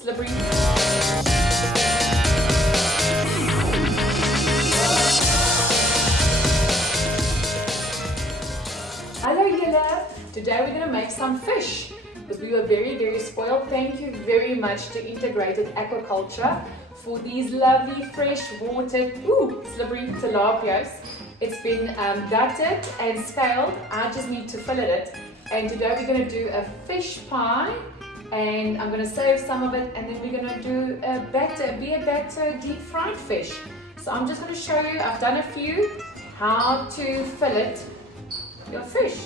slippery. Hello Yella! Today we're going to make some fish because we were very spoiled. Thank you very much to Integrated Aquaculture for these lovely freshwater, slippery tilapias. It's been gutted and scaled. I just need to fillet it. And today we're going to do a fish pie, and I'm going to save some of it, and then we're going to do a better deep fried fish. So I'm just going to show you, I've done a few, how to fillet your fish.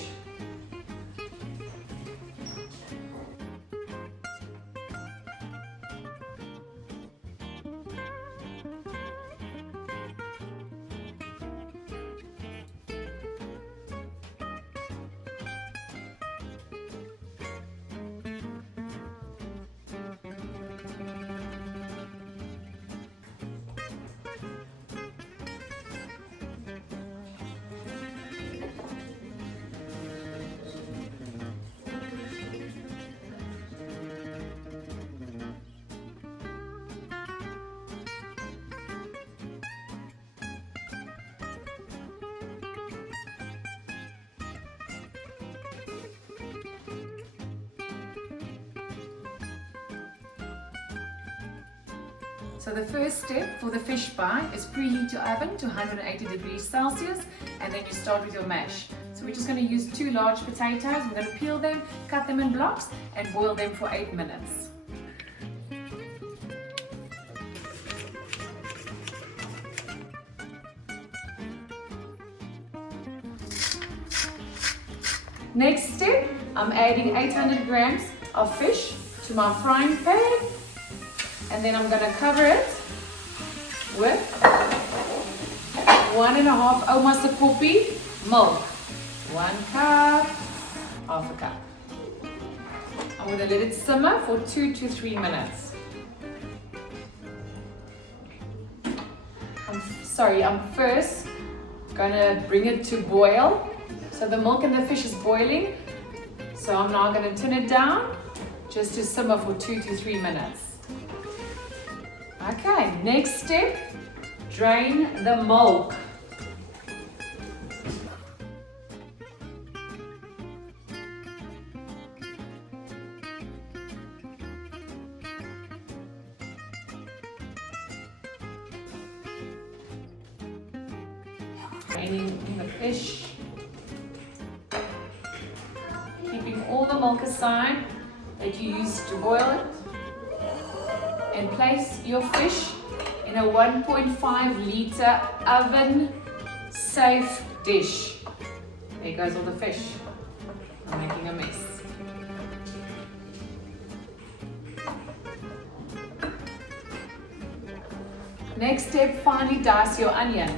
So the first step for the fish pie is preheat your oven to 180 degrees Celsius, and then you start with your mash. So we're just going to use 2 large potatoes. We're going to peel them, cut them in blocks, and boil them for 8 minutes. Next step, I'm adding 800 grams of fish to my frying pan. And then I'm going to cover it with 1.5, almost a koppie milk. 1 cup, half a cup. I'm going to let it simmer for 2 to 3 minutes. I'm first going to bring it to boil. So the milk and the fish is boiling. So I'm now going to turn it down just to simmer for 2 to 3 minutes. Okay, next step, drain the milk. Draining the fish. Keeping all the milk aside that you used to boil it. And place your fish in a 1.5 liter oven safe dish. There goes all the fish. I'm making a mess. Next step, finely dice your onion.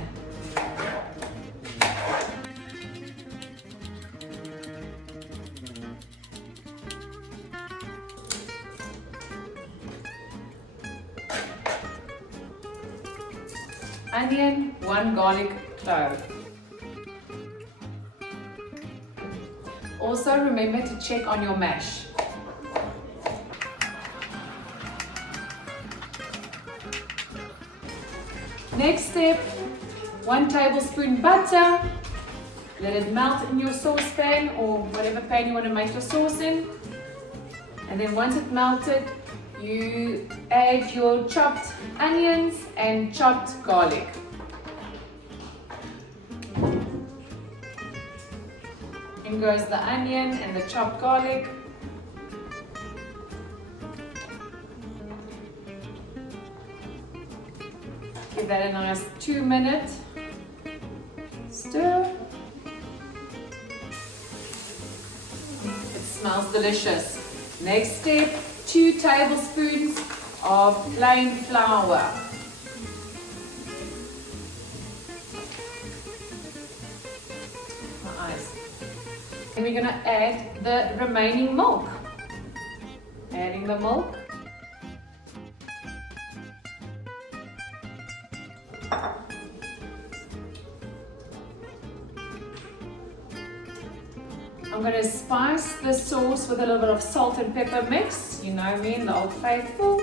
Onion, 1 garlic clove. Also remember to check on your mash. Next step, 1 tablespoon butter. Let it melt in your saucepan or whatever pan you want to make your sauce in. And then once it's melted, you add your chopped onions and chopped garlic. In goes the onion and the chopped garlic. Give that a nice 2-minute stir. It smells delicious. Next step, 2 tablespoons of plain flour. My eyes. And we're going to add the remaining milk. Adding the milk. I'm going to spice the sauce with a little bit of salt and pepper mix. You know me, the Old Faithful.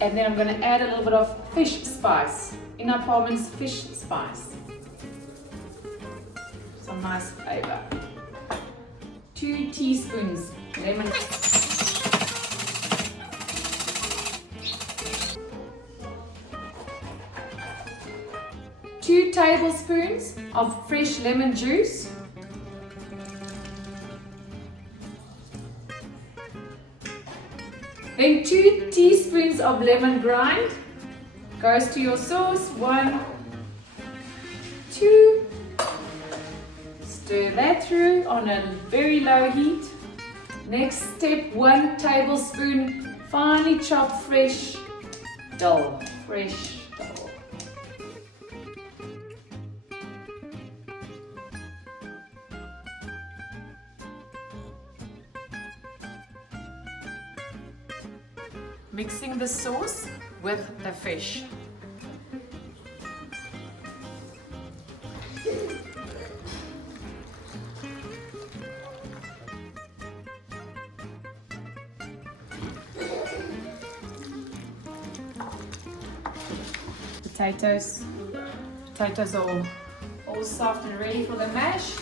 And then I'm going to add a little bit of fish spice. Ina Palman's fish spice. Some nice flavor. 2 teaspoons lemon. 2 tablespoons of fresh lemon juice. Then 2 teaspoons of lemon grind. Goes to your sauce. 1, 2. Stir that through on a very low heat. Next step, 1 tablespoon finely chopped fresh dill. Fresh dill. Mixing the sauce with the fish. Potatoes are all soft and ready for the mash.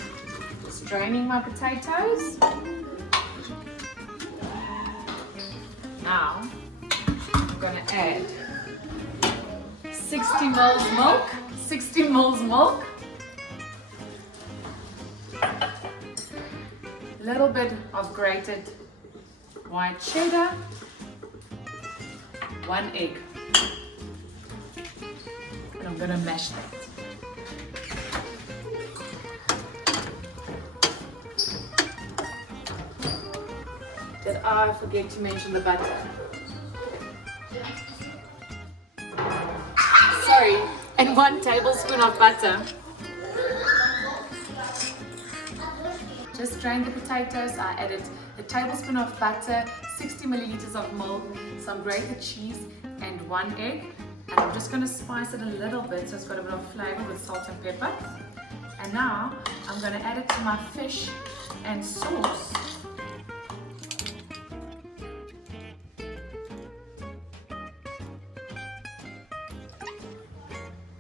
Just draining my potatoes. Now I'm going to add 60 ml milk. 60 ml milk. A little bit of grated white cheddar. 1 egg. And I'm going to mash that. Did I forget to mention the butter? Sorry, and 1 tablespoon of butter. Just drained the potatoes. I added a tablespoon of butter, 60 milliliters of milk, some grated cheese, and 1 egg. And I'm just going to spice it a little bit so it's got a bit of flavor with salt and pepper. And now I'm going to add it to my fish and sauce.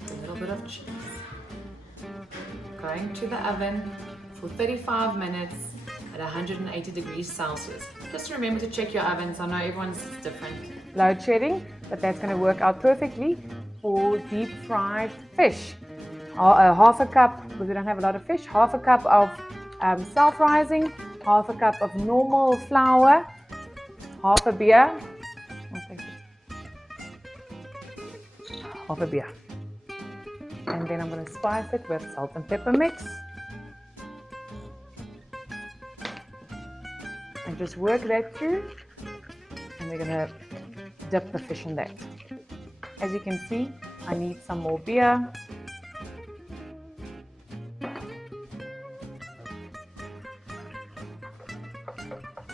A little bit of cheese. Going to the oven for 35 minutes at 180 degrees Celsius. Just remember to check your ovens. I know everyone's is different. Load shedding, but that's going to work out perfectly for deep fried fish. Half a cup, because we don't have a lot of fish, half a cup of self-rising, half a cup of normal flour, half a beer, half a beer. And then I'm going to spice it with salt and pepper mix. And just work that through. And we're going to dip the fish in that. As you can see, I need some more beer.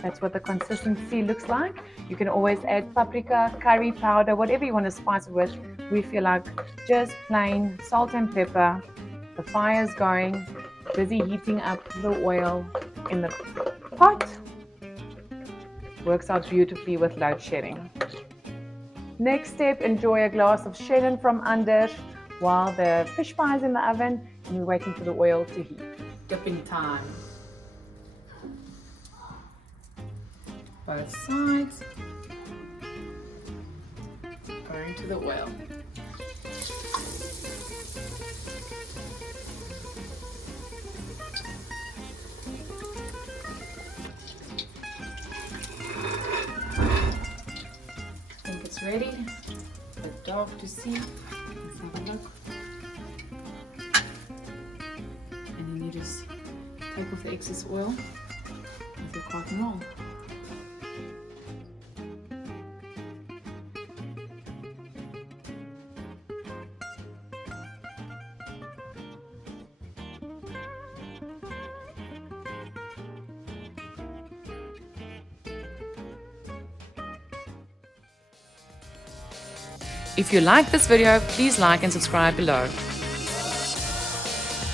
That's what the consistency looks like. You can always add paprika, curry powder, whatever you want to spice it with. We feel like just plain salt and pepper. The fire's going, busy heating up the oil in the pot. Works out beautifully with load shedding. Next step, enjoy a glass of Shannon from under while the fish pie is in the oven and we're waiting for the oil to heat. Dipping time. Both sides. Going to the oil. Ready, the dog to see. Let's have a look. And then you just take off the excess oil with your cotton roll. If you like this video, please like and subscribe below.